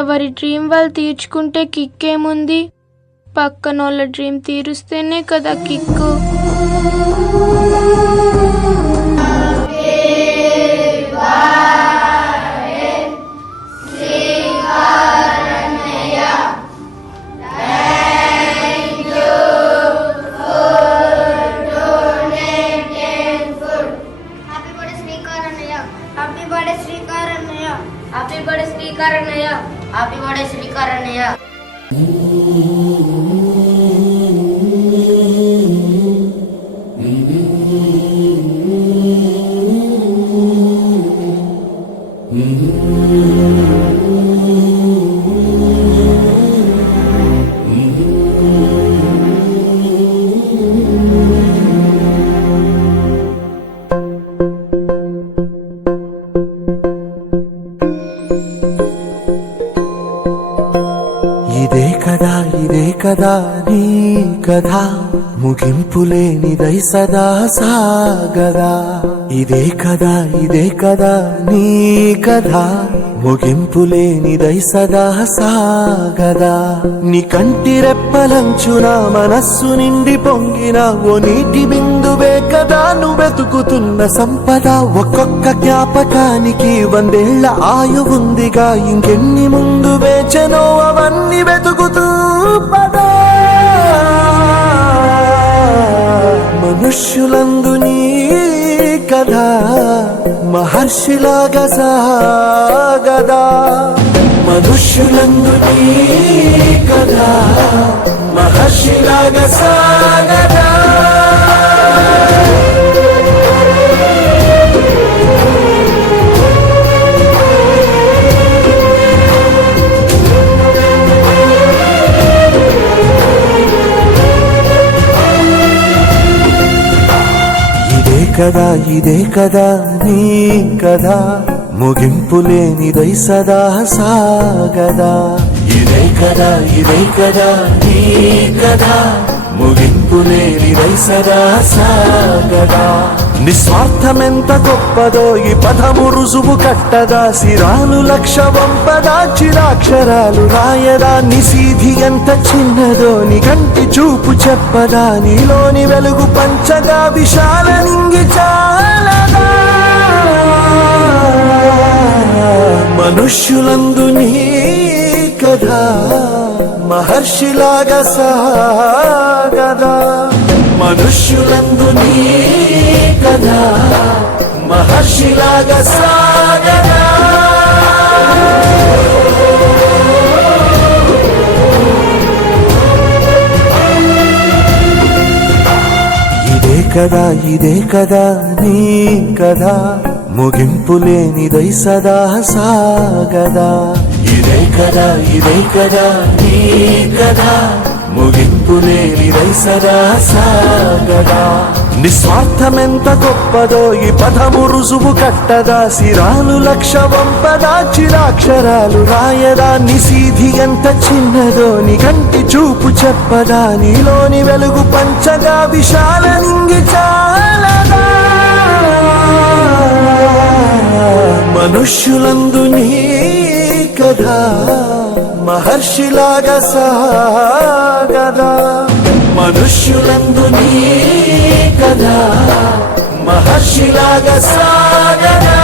ఎవరి డ్రీమ్ వాళ్ళు తీర్చుకుంటే కిక్కేముంది, పక్కనోళ్ళ డ్రీమ్ తీరుస్తేనే కదా కిక్కు. Happy birthday శ్రీకారణయ్య. ఇదే కదా నీ కథ, ముగింపులేనిదై సదా సాగదా. ఇదే కదా నీ కథ, ముగింపులేనిదై సదా సాగదా. నీ కంటి రెప్పలంచున మనస్సు నిండి పొంగిన ఓ నీటి బిందువే కదా నువ్వెతుకుతున్న సంపద. ఒక్కొక్క జ్ఞాపకానికి 100 ఏళ్ల ఆయువుందిగా, ఇంకెన్ని ముందు వేచనో అవన్నీ వెతుకుతూ పదా. మనుష్యులందు నీ కథ మహర్షిలాగా సాగదా. మనుష్యులందు నీ కథ మహర్షిలాగా సాగదా. ఇదే కదా నీ కథ, ముగింపులేనిదై సదా సాగదా. ఇదే కదా నీ కథ, ముగింపులేనిదై సదా సాగదా. నిస్వార్థమెంత గొప్పదో ఈ పదము రుజువు కట్టదా. సిరాలు 1,00,000 వంపదా, చిరాక్షరాలు రాయదా. నిశీధి ఎంత చిన్నదో నీ కంటి చూపు చెప్పదా. నీలోని వెలుగు పంచగా విశాల నింగి చాలదా. మనుష్యులందు నీ కథ మహర్షిలాగా సాగదా. మనుష్యులందు నీ కథ మహర్షిలాగా సాగదా. ఇదే కదా నీ కథ, ముగింపులేనిదై సదా సాగదా. ఇదే కదా నీ కథ, ముగింపులేనిదై సదా సాగదా. నిస్వార్థమెంత గొప్పదో ఈ పదము రుజువు కట్టదా. సిరాలు 1,00,000 వంపదా, చిరాక్షరాలు రాయదా. నిశీధి ఎంత చిన్నదో నీ కంటి చూపు చెప్పదా. నీలోని వెలుగు పంచగా విశాల నింగి చాలదా. మనుష్యులందు నీ కథ మహర్షిలాగా సాగదా. మనుష్యులందు నీ కథ మహర్షిలాగా సాగదా.